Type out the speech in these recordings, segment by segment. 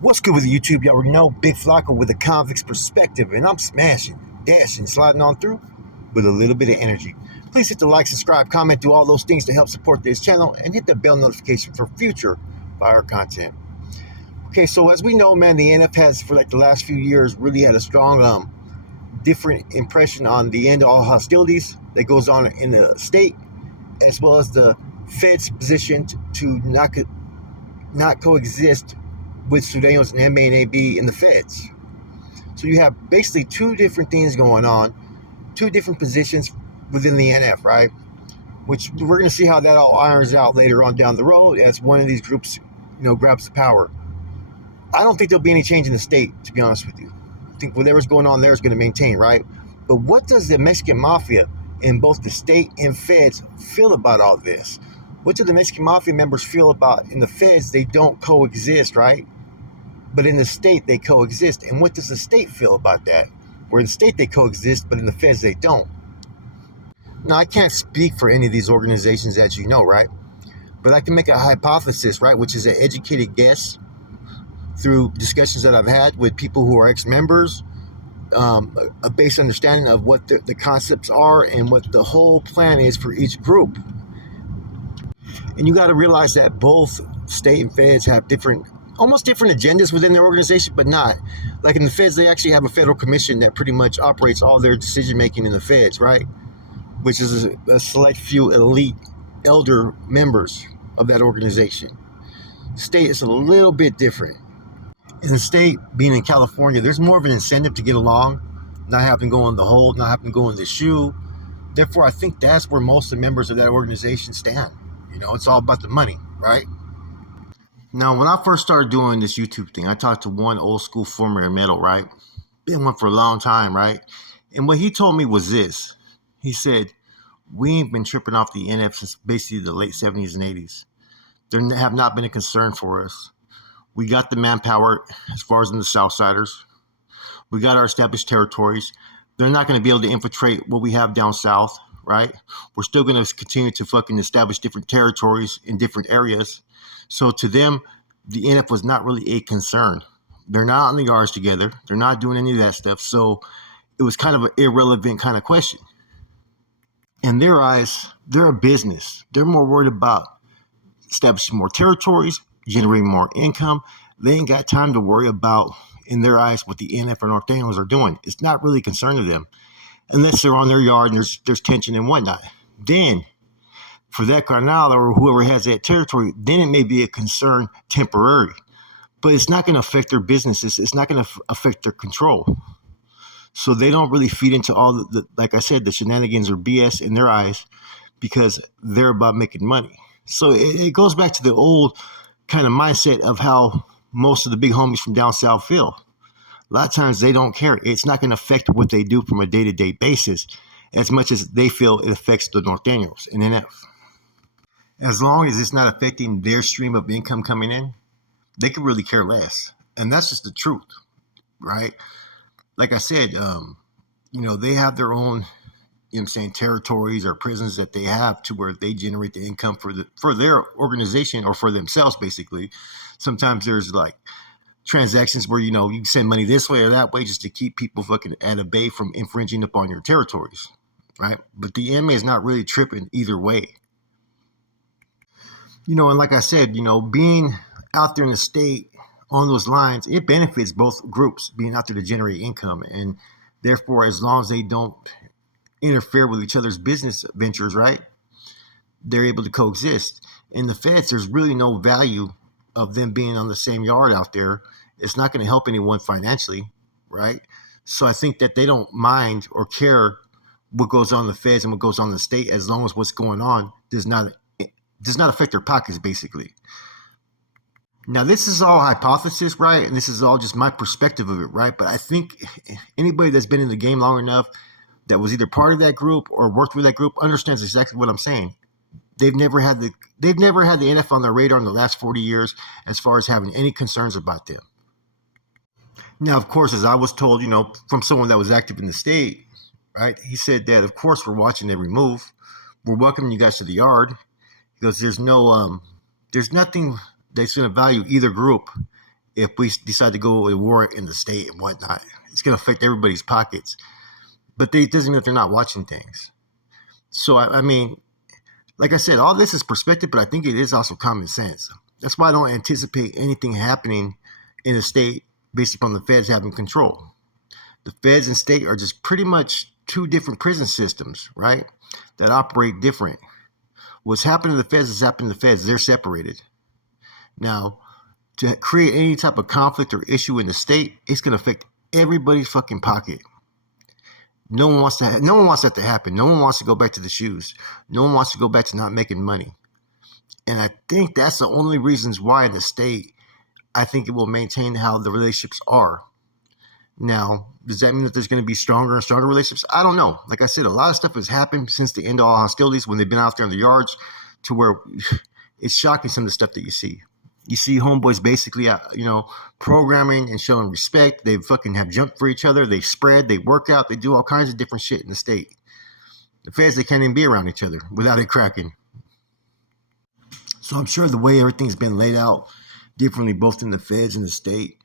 What's good with YouTube? Y'all already know Big Flocko with a convict's perspective, and I'm smashing, dashing, sliding on through with a little bit of energy. Please hit the like, subscribe, comment, do all those things to help support this channel, and hit the bell notification for future fire content. Okay, so as we know, man, the NF has for like the last few years really had a strong, different impression on the end of all hostilities that goes on in the state, as well as the Fed's position to not coexist with Sudanos and MA&AB in the feds. So you have basically two different things going on, two different positions within the NF, right? Which we're going to see how that all irons out later on down the road as one of these groups, grabs the power. I don't think there'll be any change in the state, to be honest with you. I think whatever's going on there is going to maintain, right? But what does the Mexican Mafia in both the state and feds feel about all this? What do the Mexican Mafia members feel about in the feds? They don't coexist, right? But in the state, they coexist. And what does the state feel about that? Where in the state, they coexist, but in the feds, they don't. Now, I can't speak for any of these organizations, as you know, right? But I can make a hypothesis, right, which is an educated guess through discussions that I've had with people who are ex-members, a base understanding of what the concepts are and what the whole plan is for each group. And you got to realize that both state and feds have almost different agendas within their organization, but not. Like in the feds, they actually have a federal commission that pretty much operates all their decision-making in the feds, right? Which is a select few elite elder members of that organization. State is a little bit different. In the state, being in California, there's more of an incentive to get along, not having to go in the hole, not having to go in the shoe. Therefore, I think that's where most of the members of that organization stand. It's all about the money, right? Now, when I first started doing this YouTube thing, I talked to one old school former metal, right? Been one for a long time, right? And what he told me was this. He said, we ain't been tripping off the NF since basically the late 70s and 80s. There have not been a concern for us. We got the manpower as far as in the Southsiders. We got our established territories. They're not going to be able to infiltrate what we have down south, right? We're still going to continue to fucking establish different territories in different areas. So to them, the NF was not really a concern. They're not on the yards together. They're not doing any of that stuff. So it was kind of an irrelevant kind of question. In their eyes, they're a business. They're more worried about establishing more territories, generating more income. They ain't got time to worry about, in their eyes, what the NF or Norteños are doing. It's not really a concern to them unless they're on their yard and there's tension and whatnot. Then, for that carnal or whoever has that territory, then it may be a concern temporary. But it's not going to affect their businesses. It's not going to affect their control. So they don't really feed into all the, like I said, the shenanigans or BS in their eyes because they're about making money. So it goes back to the old kind of mindset of how most of the big homies from down south feel. A lot of times they don't care. It's not going to affect what they do from a day-to-day basis as much as they feel it affects the Norteños and NF. As long as it's not affecting their stream of income coming in, they could really care less. And that's just the truth, right? Like I said, they have their own, territories or prisons that they have to where they generate the income for their organization or for themselves, basically. Sometimes there's like transactions where, you send money this way or that way just to keep people fucking at a bay from infringing upon your territories, right? But the NMA is not really tripping either way. And like I said, being out there in the state on those lines, it benefits both groups being out there to generate income. And therefore, as long as they don't interfere with each other's business ventures, right, they're able to coexist. In the feds, there's really no value of them being on the same yard out there. It's not going to help anyone financially, right? So I think that they don't mind or care what goes on in the feds and what goes on in the state as long as what's going on does not affect their pockets, basically. Now, this is all hypothesis, right? And this is all just my perspective of it, right? But I think anybody that's been in the game long enough that was either part of that group or worked with that group understands exactly what I'm saying. They've never had the NF on their radar in the last 40 years as far as having any concerns about them. Now, of course, as I was told, from someone that was active in the state, right? He said that, of course, we're watching every move. We're welcoming you guys to the yard because there's nothing that's going to value either group if we decide to go to war in the state and whatnot. It's going to affect everybody's pockets. But it doesn't mean that they're not watching things. So, I mean, like I said, all this is perspective, but I think it is also common sense. That's why I don't anticipate anything happening in the state based upon the feds having control. The feds and state are just pretty much two different prison systems, right? That operate different. What's happening to the feds is happening to the feds. They're separated. Now, to create any type of conflict or issue in the state, it's going to affect everybody's fucking pocket. No one wants that to happen. No one wants to go back to the shoes. No one wants to go back to not making money. And I think that's the only reasons why in the state, I think it will maintain how the relationships are. Now, does that mean that there's going to be stronger and stronger relationships? I don't know. Like I said, a lot of stuff has happened since the end of all hostilities when they've been out there in the yards to where it's shocking some of the stuff that you see. You see homeboys basically, programming and showing respect. They fucking have jumped for each other. They spread, they work out, they do all kinds of different shit in the state. The feds, they can't even be around each other without it cracking. So I'm sure the way everything's been laid out differently, both in the feds and the state,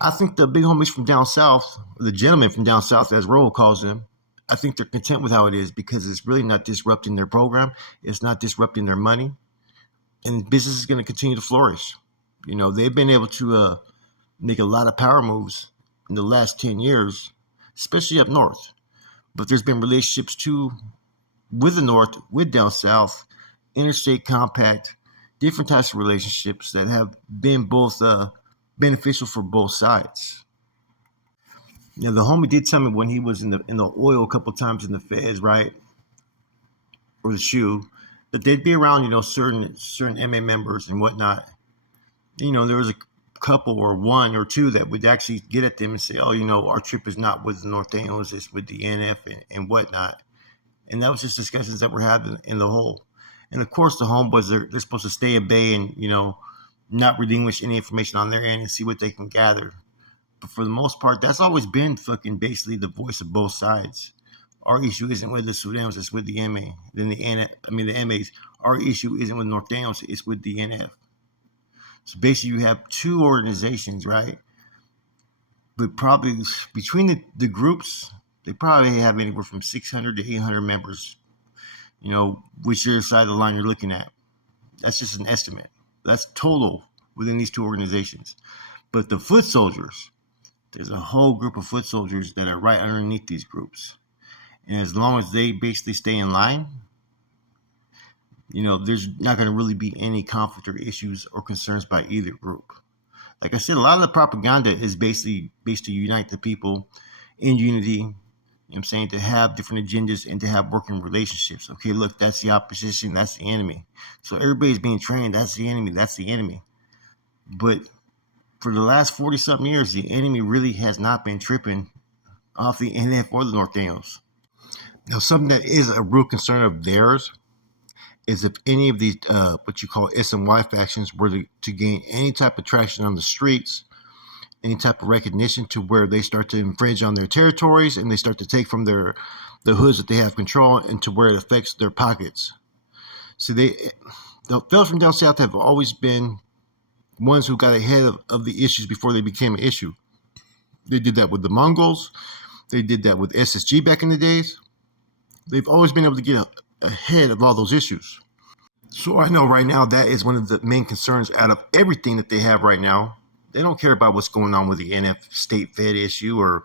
I think the big homies from down south, the gentlemen from down south, as Roll calls them, I think they're content with how it is because it's really not disrupting their program. It's not disrupting their money. And business is going to continue to flourish. They've been able to make a lot of power moves in the last 10 years, especially up north. But there's been relationships too with the north, with down south, interstate compact, different types of relationships that have been both beneficial for both sides. Now, the homie did tell me when he was in the oil a couple times in the feds, right, or the shoe, that they'd be around, certain MA members and whatnot. There was a couple or one or two that would actually get at them and say, oh, our trip is not with the Norteños, it's with the NF and whatnot. And that was just discussions that were having in the whole. And of course, the homeboys, they're supposed to stay at bay and, not relinquish any information on their end and see what they can gather. But for the most part, that's always been fucking basically the voice of both sides. Our issue isn't with the Sudanos, it's with the MA. Then the MAs. Our issue isn't with Norteños, it's with the NF. So basically you have two organizations, right? But probably between the groups, they probably have anywhere from 600 to 800 members, whichever side of the line you're looking at. That's just an estimate. That's total within these two organizations. But the foot soldiers, there's a whole group of foot soldiers that are right underneath these groups. And as long as they basically stay in line, there's not going to really be any conflict or issues or concerns by either group. Like I said, a lot of the propaganda is basically based to unite the people in unity, to have different agendas and to have working relationships. Okay, look, that's the opposition, that's the enemy. So everybody's being trained, that's the enemy. But for the last 40-something years, the enemy really has not been tripping off the NF or the Norteños. Now, something that is a real concern of theirs is if any of these, what you call SNY factions, were to gain any type of traction on the streets, any type of recognition to where they start to infringe on their territories and they start to take from the hoods that they have control and to where it affects their pockets. So the fellas from down south have always been ones who got ahead of the issues before they became an issue. They did that with the Mongols. They did that with SSG back in the days. They've always been able to get ahead of all those issues. So I know right now that is one of the main concerns out of everything that they have right now. They don't care about what's going on with the NF state fed issue or,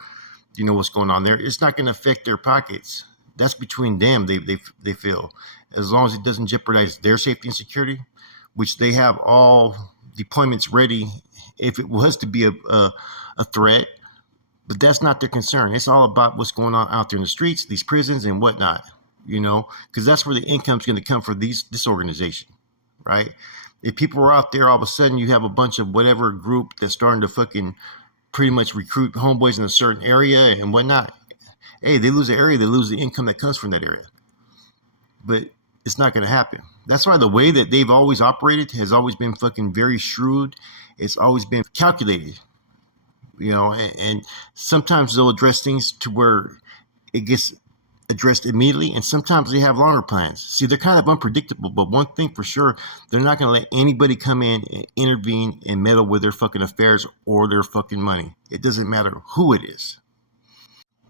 what's going on there. It's not going to affect their pockets. That's between them, they feel. As long as it doesn't jeopardize their safety and security, which they have all deployments ready if it was to be a threat. But that's not their concern. It's all about what's going on out there in the streets, these prisons and whatnot, because that's where the income's going to come for this organization, right? If people are out there, all of a sudden you have a bunch of whatever group that's starting to fucking pretty much recruit homeboys in a certain area and whatnot. Hey, they lose the area, they lose the income that comes from that area. But it's not going to happen. That's why the way that they've always operated has always been fucking very shrewd. It's always been calculated, and sometimes they'll address things to where it gets addressed immediately, and sometimes they have longer plans. See, they're kind of unpredictable, but one thing for sure, they're not going to let anybody come in and intervene and meddle with their fucking affairs or their fucking money. It doesn't matter who it is.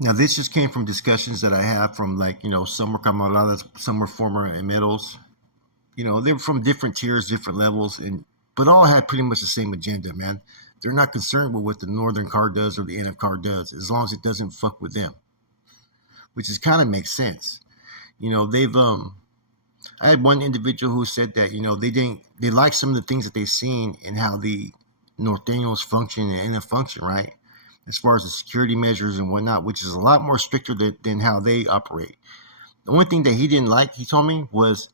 Now, this just came from discussions that I have from, like, some were camaradas, some were former emeros. They were from different tiers, different levels, but all had pretty much the same agenda, man. They're not concerned with what the Northern Card does or the NF Card does, as long as it doesn't fuck with them, which is kind of makes sense. They've I had one individual who said that they like some of the things that they've seen and how the Norteños function and NF function, right? As far as the security measures and whatnot, which is a lot more stricter than how they operate. The only thing that he didn't like, he told me, was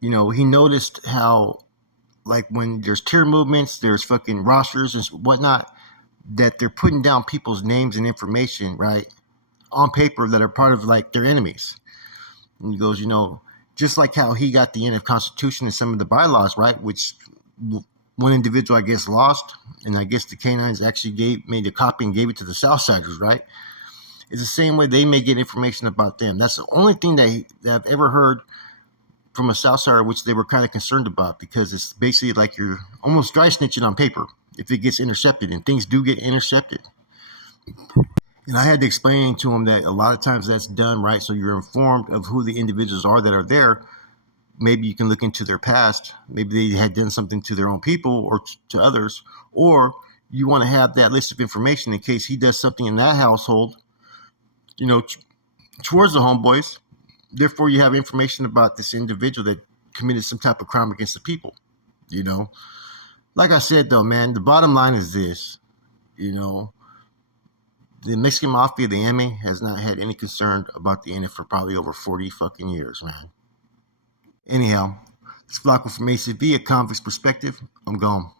he noticed how, like, when there's tier movements, there's fucking rosters and whatnot, that they're putting down people's names and information, right, on paper that are part of, like, their enemies. And he goes, just like how he got the NF Constitution and some of the bylaws, right, which one individual, I guess, lost, and I guess the canines actually made a copy and gave it to the Southsiders, right? It's the same way they may get information about them. That's the only thing that I've ever heard from a Southsider, which they were kind of concerned about, because it's basically like you're almost dry snitching on paper if it gets intercepted, and things do get intercepted. And I had to explain to them that a lot of times that's done, right? So you're informed of who the individuals are that are there. Maybe you can look into their past. Maybe they had done something to their own people or to others, or you want to have that list of information in case he does something in that household, towards the homeboys. Therefore, you have information about this individual that committed some type of crime against the people. Like I said, though, man, the bottom line is this. The Mexican Mafia, the MA, has not had any concern about the NF for probably over 40 fucking years, man. Anyhow, this Flacco from ACV, a convict's perspective. I'm gone.